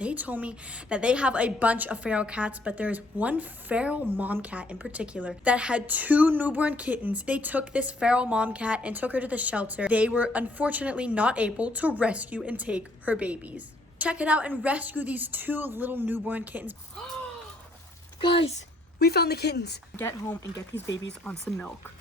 They told me that they have a bunch of feral cats, but there's one feral mom cat in particular that had 2 newborn kittens. They took this feral mom cat and took her to the shelter. They were unfortunately not able to rescue and take her babies. Check it out and rescue these 2 little newborn kittens. Guys, we found the kittens. Get home and get these babies on some milk.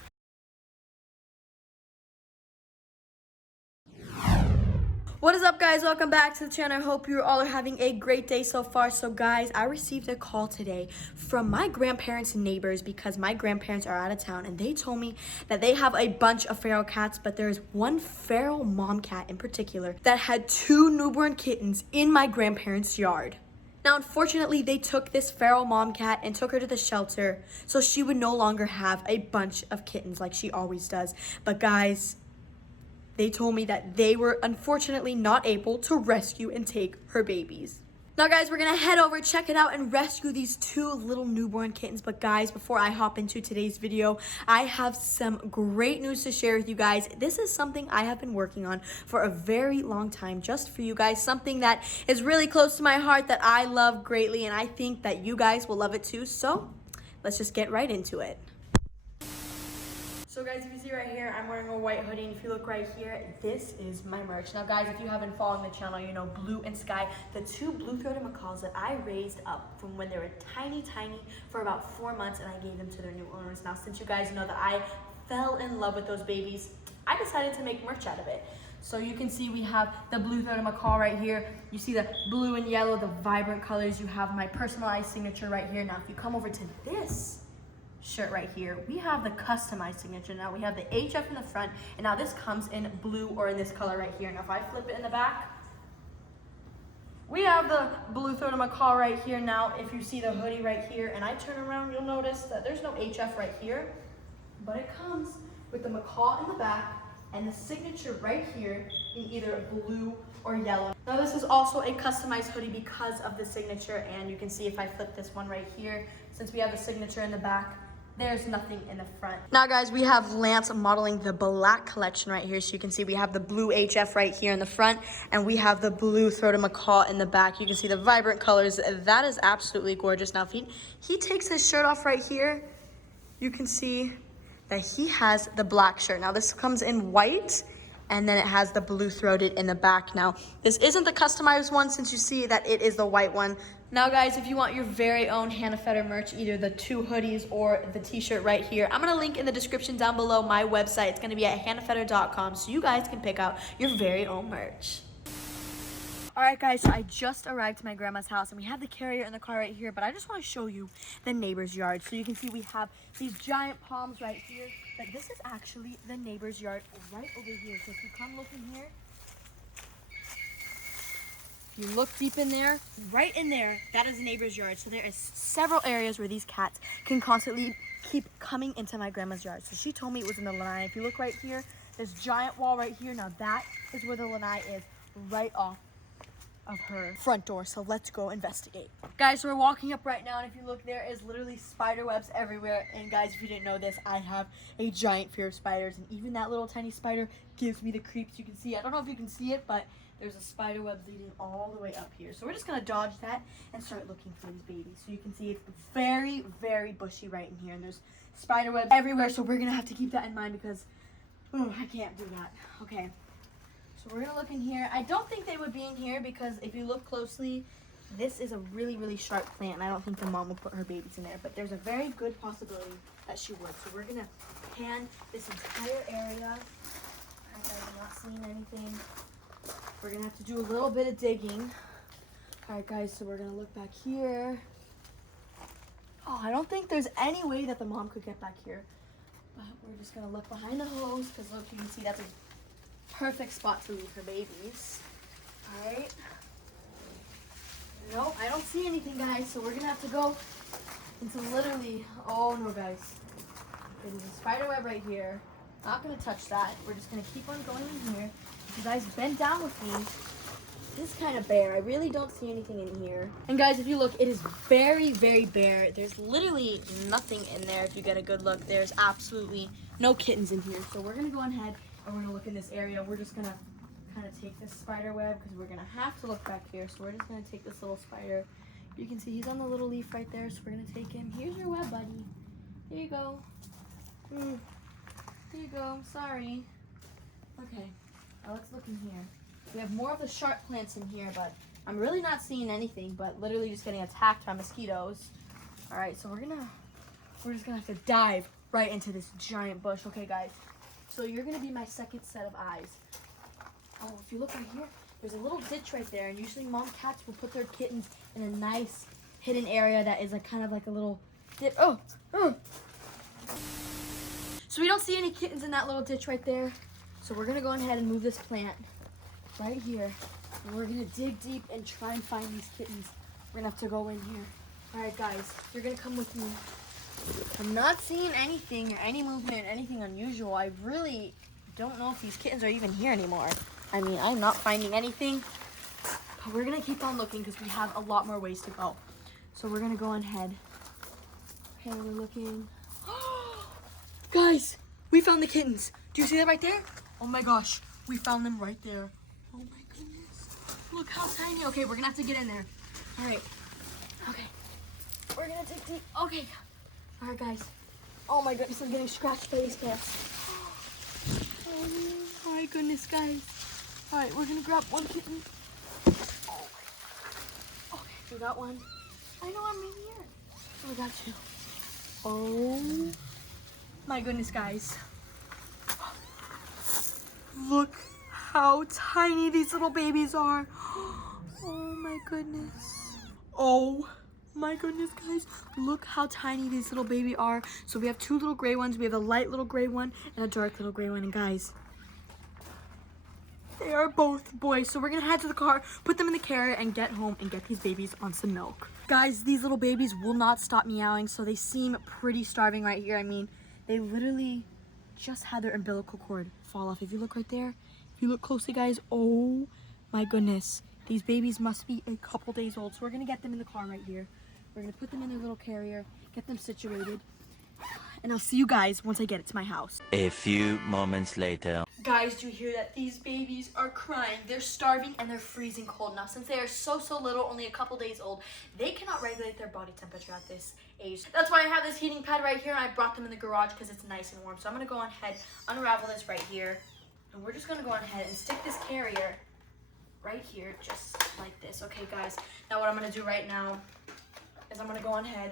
What is up, guys? Welcome back to the channel. I hope you all are having a great day so far. So guys, I received a call today from my grandparents and neighbors because my grandparents are out of town, and they told me that they have a bunch of feral cats, but there's one feral mom cat in particular that had 2 newborn kittens in my grandparents' yard. Now, unfortunately, they took this feral mom cat and took her to the shelter so she would no longer have a bunch of kittens like she always does. But guys, they told me that they were unfortunately not able to rescue and take her babies. Now guys, we're gonna head over, check it out, and rescue these 2 little newborn kittens. But guys, before I hop into today's video, I have some great news to share with you guys. This is something I have been working on for a very long time, just for you guys. Something that is really close to my heart that I love greatly, and I think that you guys will love it too. So let's just get right into it. So guys, if you see right here, I'm wearing a white hoodie, and if you look right here, this is my merch. Now guys, if you haven't followed the channel, you know Blue and Sky, the 2 blue-throated macaws that I raised up from when they were tiny for about 4 months, and I gave them to their new owners. Now, since you guys know that I fell in love with those babies, I decided to make merch out of it. So you can see we have the blue-throated macaw right here. You see the blue and yellow, the vibrant colors. You have my personalized signature right here. Now, if you come over to this shirt right here, we have the customized signature. Now we have the HF in the front, and now this comes in blue or in this color right here. Now if I flip it in the back, we have the blue-throated macaw right here. Now if you see the hoodie right here and I turn around, you'll notice that there's no HF right here, but it comes with the macaw in the back and the signature right here in either blue or yellow. Now this is also a customized hoodie because of the signature, and you can see if I flip this one right here, since we have the signature in the back, there's nothing in the front. Now guys, we have Lance modeling the black collection right here. So you can see we have the blue HF right here in the front, and we have the blue-throated macaw in the back. You can see the vibrant colors. That is absolutely gorgeous. Now if he takes his shirt off right here, you can see that he has the black shirt. Now this comes in white, and then it has the blue-throated in the back. Now this isn't the customized one, since you see that it is the white one. Now guys, if you want your very own Hannah Fetter merch, either the 2 hoodies or the t-shirt right here, I'm gonna link in the description down below my website. It's gonna be at hannahfetter.com, so you guys can pick out your very own merch. All right guys, so I just arrived to my grandma's house, and we have the carrier in the car right here, but I just want to show you the neighbor's yard. So you can see we have these giant palms right here, but this is actually the neighbor's yard right over here. So if you come look in here, you look deep in there, right in there, that is the neighbor's yard. So there is several areas where these cats can constantly keep coming into my grandma's yard. So she told me it was in the lanai. If you look right here, there's giant wall right here. Now that is where the lanai is, right off of her front door. So let's go investigate. Guys, so we're walking up right now, and if you look, there is literally spider webs everywhere. And guys, if you didn't know this, I have a giant fear of spiders, and even that little tiny spider gives me the creeps. You can see, I don't know if you can see it, but there's a spider web leading all the way up here. So we're just gonna dodge that and start looking for these babies. So you can see it's very, very bushy right in here, and there's spider webs everywhere. So we're gonna have to keep that in mind because, I can't do that. Okay. So we're gonna look in here. I don't think they would be in here because if you look closely, this is a really, really sharp plant, and I don't think the mom will put her babies in there, but there's a very good possibility that she would. So we're gonna pan this entire area. Alright guys, I'm not seeing anything. We're gonna have to do a little bit of digging. Alright guys, so we're gonna look back here. Oh, I don't think there's any way that the mom could get back here. But we're just gonna look behind the hose, because look, you can see that's a perfect spot to leave her babies. Alright. Nope, I don't see anything, guys, so we're gonna have to go into literally, oh no guys. There's a spider web right here. Not gonna touch that. We're just gonna keep on going in here. If you guys bend down with me, this is kind of bare. I really don't see anything in here. And guys, if you look, it is very, very bare. There's literally nothing in there. If you get a good look, there's absolutely no kittens in here. So we're gonna go ahead and we're gonna look in this area. We're just gonna kind of take this spider web because we're going to have to look back here. So we're just going to take this little spider. You can see he's on the little leaf right there. So we're going to take him. Here's your web, buddy. There you go. There you go. I'm sorry. Okay. Now let's look in here. We have more of the sharp plants in here, but I'm really not seeing anything, but literally just getting attacked by mosquitoes. All right, so we're just gonna have to dive right into this giant bush. Okay, guys. So you're gonna be my second set of eyes. Oh, if you look right here, there's a little ditch right there, and usually mom cats will put their kittens in a nice hidden area that is like kind of like a little dip. Oh. So we don't see any kittens in that little ditch right there. So we're gonna go ahead and move this plant right here. And we're gonna dig deep and try and find these kittens. We're gonna have to go in here. All right, guys, you're gonna come with me. I'm not seeing anything or any movement, anything unusual. I really don't know if these kittens are even here anymore. I mean, I'm not finding anything, but we're gonna keep on looking because we have a lot more ways to go. So we're gonna go ahead. Okay, we're looking. Guys, we found the kittens. Do you see that right there? Oh my gosh, we found them right there. Oh my goodness. Look how tiny. Okay, we're gonna have to get in there. All right. Okay. We're gonna dig deep. Okay. All right, guys. Oh my goodness, I'm getting scratched by these plants. Oh my goodness, guys. All right, we're gonna grab one kitten. Oh. Okay, we got one. I know I'm in here. We got two. Oh my goodness, guys. Look how tiny these little babies are. Oh my goodness. Oh my goodness, guys. Look how tiny these little baby are. So we have two little gray ones. We have a light little gray one and a dark little gray one. And guys, they are both boys. So we're gonna head to the car, put them in the carrier, and get home and get these babies on some milk. Guys, these little babies will not stop meowing. So they seem pretty starving right here. I mean, they literally just had their umbilical cord fall off. If you look right there, if you look closely, guys, oh my goodness. These babies must be a couple days old. So we're gonna get them in the car right here. We're gonna put them in their little carrier, get them situated, and I'll see you guys once I get it to my house. A few moments later. Guys, do you hear that? These babies are crying. They're starving and they're freezing cold. Now, since they are so little, only a couple days old, they cannot regulate their body temperature at this age. That's why I have this heating pad right here, and I brought them in the garage because it's nice and warm. So I'm gonna go ahead, unravel this right here, and we're just gonna go ahead and stick this carrier right here, just like this. Okay, guys, now what I'm gonna do right now is I'm gonna go ahead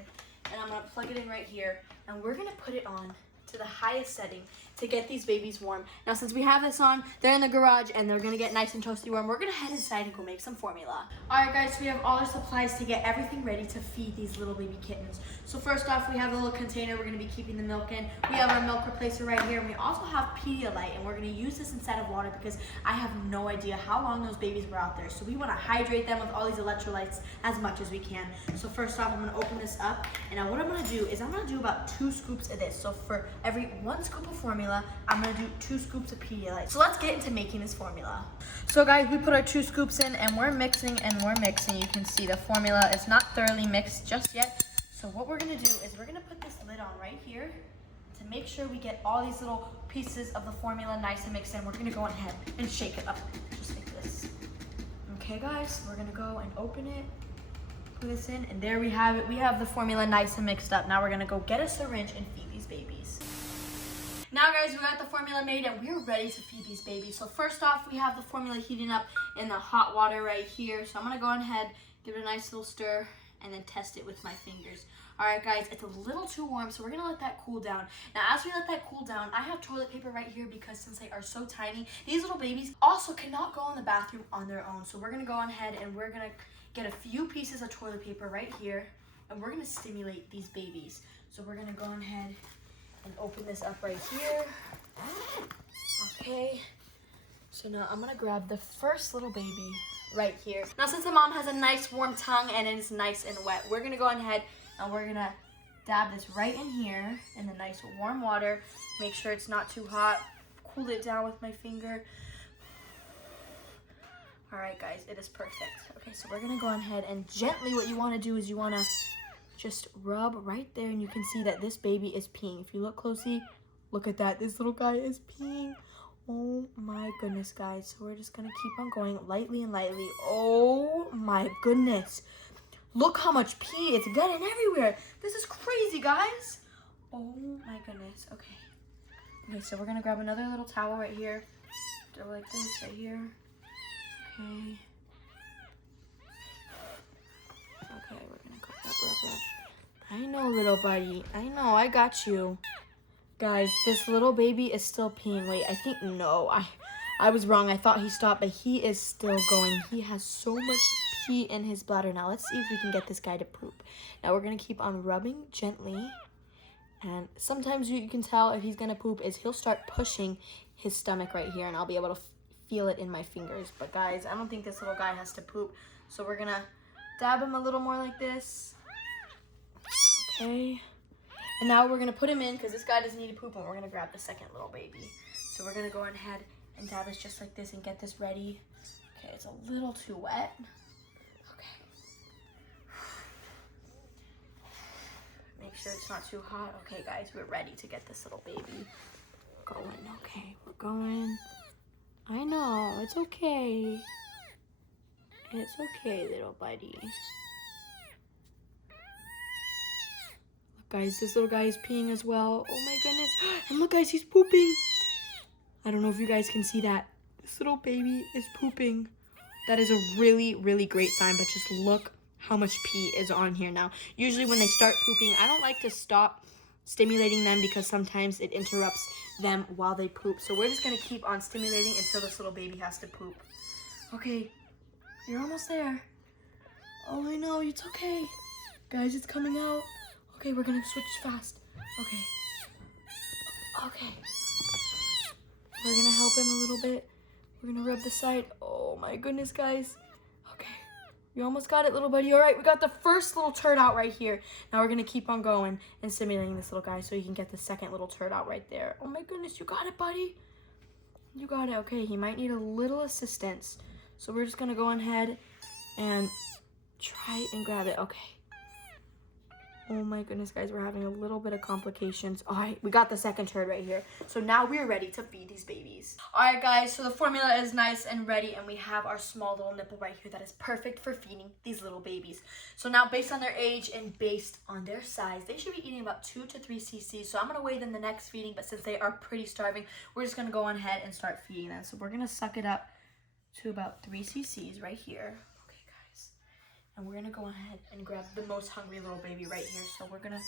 and I'm gonna plug it in right here, and we're gonna put it on to the highest setting to get these babies warm. Now, since we have this on, they're in the garage and they're gonna get nice and toasty warm. We're gonna head inside and go make some formula. All right, guys, so we have all our supplies to get everything ready to feed these little baby kittens. So first off, we have a little container we're gonna be keeping the milk in. We have our milk replacer right here, and we also have Pedialyte, and we're gonna use this instead of water because I have no idea how long those babies were out there. So we wanna hydrate them with all these electrolytes as much as we can. So first off, I'm gonna open this up, and now what I'm gonna do is I'm gonna do about 2 scoops of this. So for every 1 scoop of formula, I'm gonna do 2 scoops of Pedialyte. So let's get into making this formula. So guys, we put our 2 scoops in, and we're mixing and we're mixing. You can see the formula is not thoroughly mixed just yet. So what we're gonna do is we're gonna put this lid on right here to make sure we get all these little pieces of the formula nice and mixed in. We're gonna go ahead and shake it up, just like this. Okay, guys, we're gonna go and open it, put this in, and there we have it. We have the formula nice and mixed up. Now we're gonna go get a syringe and feed these babies. Now, guys, we got the formula made and we're ready to feed these babies. So first off, we have the formula heating up in the hot water right here. So I'm gonna go ahead, give it a nice little stir, and then test it with my fingers. All right, guys, it's a little too warm, so we're gonna let that cool down. Now, as we let that cool down, I have toilet paper right here because since they are so tiny, these little babies also cannot go in the bathroom on their own. So we're gonna go ahead and we're gonna get a few pieces of toilet paper right here, and we're gonna stimulate these babies. So we're gonna go ahead and open this up right here. Okay, so now I'm gonna grab the first little baby right here. Now, since the mom has a nice warm tongue and it is nice and wet, we're gonna go ahead and we're gonna dab this right in here in the nice warm water. Make sure it's not too hot. Cool it down with my finger. All right, guys, it is perfect. Okay, so we're gonna go ahead and gently, what you wanna do is you wanna just rub right there, and you can see that this baby is peeing. If you look closely, look at that. This little guy is peeing. Oh my goodness, guys. So we're just gonna keep on going lightly and lightly. Oh my goodness. Look how much pee it's getting everywhere. This is crazy, guys. Oh my goodness. Okay. Okay, so we're gonna grab another little towel right here. Do it like this right here. Okay. Okay, we're gonna go rub. I know, little buddy. I know, I got you. Guys, this little baby is still peeing. Wait, I think, no, I was wrong. I thought he stopped, but he is still going. He has so much pee in his bladder. Now, let's see if we can get this guy to poop. Now, we're going to keep on rubbing gently. And sometimes you can tell if he's going to poop is he'll start pushing his stomach right here, and I'll be able to feel it in my fingers. But, guys, I don't think this little guy has to poop. So, we're going to dab him a little more like this. Okay. And now we're going to put him in because this guy doesn't need to poop, and we're going to grab the second little baby. So we're going to go ahead and dab this just like this and get this ready. Okay, it's a little too wet. Okay. Make sure it's not too hot. Okay, guys, we're ready to get this little baby going. Okay, we're going. I know, it's okay. It's okay, little buddy. Guys, this little guy is peeing as well. Oh my goodness. And look, guys, he's pooping. I don't know if you guys can see that. This little baby is pooping. That is a really, really great sign, but just look how much pee is on here now. Usually when they start pooping, I don't like to stop stimulating them because sometimes it interrupts them while they poop. So we're just going to keep on stimulating until this little baby has to poop. Okay, you're almost there. Oh, I know, it's okay. Guys, it's coming out. Okay, we're gonna switch fast. Okay. Okay. We're gonna help him a little bit. We're gonna rub the side. Oh my goodness, guys. Okay. You almost got it, little buddy. All right, we got the first little turd out right here. Now we're gonna keep on going and stimulating this little guy so you can get the second little turd out right there. Oh my goodness, you got it, buddy. You got it. Okay, he might need a little assistance. So we're just gonna go ahead and try and grab it. Okay. Oh my goodness, guys, we're having a little bit of complications. All right, we got the second turd right here. So now we're ready to feed these babies. All right, guys, so the formula is nice and ready, and we have our small little nipple right here that is perfect for feeding these little babies. So now, based on their age and based on their size, they should be eating about 2 to 3 cc's. So I'm gonna weigh them the next feeding, but since they are pretty starving, we're just gonna go on ahead and start feeding them. So we're gonna suck it up to about 3 cc's right here. And we're gonna go ahead and grab the most hungry little baby right here. So we're gonna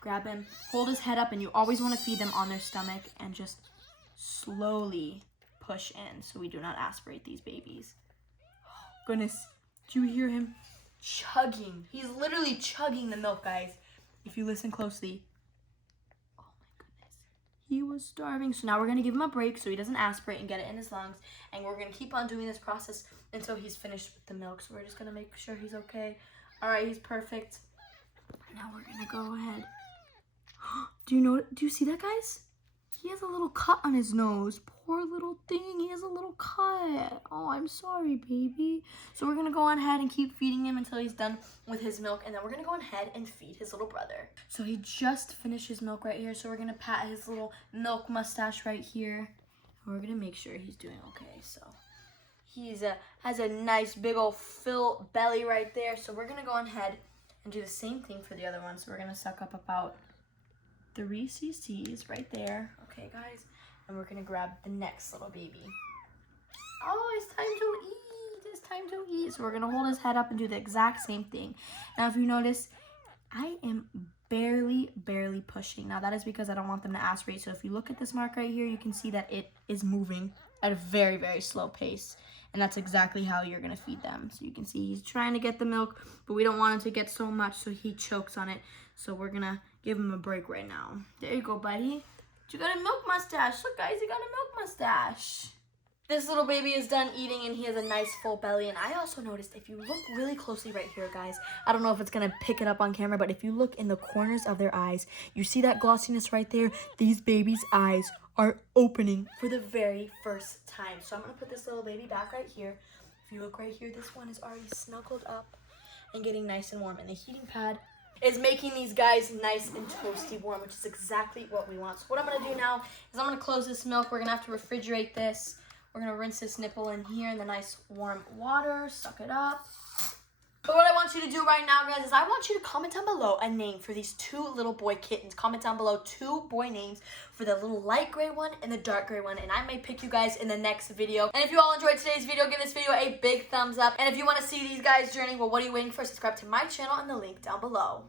grab him, hold his head up, and you always wanna feed them on their stomach and just slowly push in so we do not aspirate these babies. Oh, goodness, do you hear him chugging? He's literally chugging the milk, guys. If you listen closely. Oh my goodness. He was starving. So now we're gonna give him a break so he doesn't aspirate and get it in his lungs. And we're gonna keep on doing this process until he's finished with the milk. So we're just gonna make sure he's okay. All right, he's perfect. Now we're gonna go ahead. Do you see that, guys? He has a little cut on his nose. Poor little thing, he has a little cut. Oh, I'm sorry, baby. So we're gonna go on ahead and keep feeding him until he's done with his milk, and then we're gonna go on ahead and feed his little brother. So he just finished his milk right here, so we're gonna pat his little milk mustache right here. And we're gonna make sure he's doing okay, so. He's has a nice big old fill belly right there. So we're gonna go on ahead and do the same thing for the other one. So we're gonna suck up about 3 cc's right there. Okay, guys. And we're gonna grab the next little baby. Oh, it's time to eat. It's time to eat. So we're gonna hold his head up and do the exact same thing. Now, if you notice, I am barely pushing. Now, that is because I don't want them to aspirate. So if you look at this mark right here, you can see that it is moving at a very slow pace. And that's exactly how you're gonna feed them. So you can see he's trying to get the milk, but we don't want him to get so much so he chokes on it. So we're gonna give him a break right now. There you go, buddy. You got a milk mustache. Look, guys, he got a milk mustache. This little baby is done eating and he has a nice full belly. And I also noticed if you look really closely right here, guys, I don't know if it's gonna pick it up on camera, but if you look in the corners of their eyes, you see that glossiness right there? These babies' eyes are opening for the very first time. So I'm gonna put this little baby back right here. If you look right here, this one is already snuggled up and getting nice and warm. And the heating pad is making these guys nice and toasty warm, which is exactly what we want. So what I'm gonna do now is I'm gonna close this milk. We're gonna have to refrigerate this. We're gonna rinse this nipple in here in the nice warm water, suck it up. But what I want you to do right now, guys, is I want you to comment down below a name for these 2 little boy kittens. Comment down below 2 boy names for the little light gray one and the dark gray one, and I may pick you guys in the next video. And if you all enjoyed today's video, give this video a big thumbs up. And if you want to see these guys' journey, well, what are you waiting for? Subscribe to my channel and the link down below.